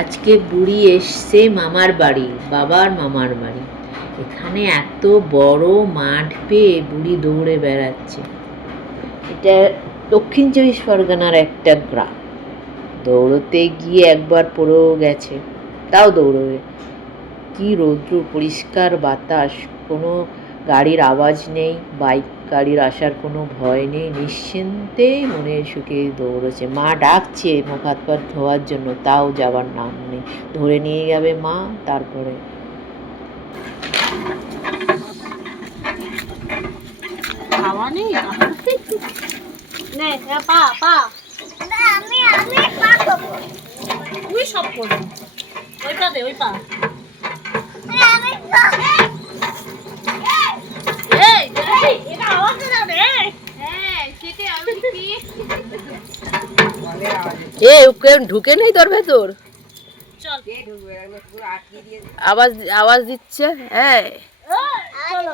আজকে বুড়ি এসছে মামার বাড়ি, বাবার মামার বাড়ি। এখানে এত বড় মাঠ পেয়ে বুড়ি দৌড়ে বেড়াচ্ছে। এটা দক্ষিণ চব্বিশ পরগনার একটা গ্রাম। দৌড়তে গিয়ে একবার পড়েও গেছে, তাও দৌড়বে। কি রৌদ্র, পরিষ্কার বাতাস, কোনো গাড়ির আওয়াজ নেই, বাইক গাড়ির আসার কোনো ভয় নেই, নিশ্চিন্তে মনের সুখে দৌড়েছে। মা ডাকছে মুখ হাত পা ধোয়ার জন্য, তাও যাবার নাম নেই। ধরে নিয়ে যাবে মা। তারপরে খাওয়া নেই নে পা পা আমি পা করবো, তুই সব করবি। ওই পা দে, ওই পা। আমি পা এই এই এটা আওয়াজ না রে। হ্যাঁ সেটা আমি কি এ ওকে ঢুকে নেই তোর ভেতর, চল আওয়াজ আওয়াজ দিচ্ছে। হ্যাঁ চলো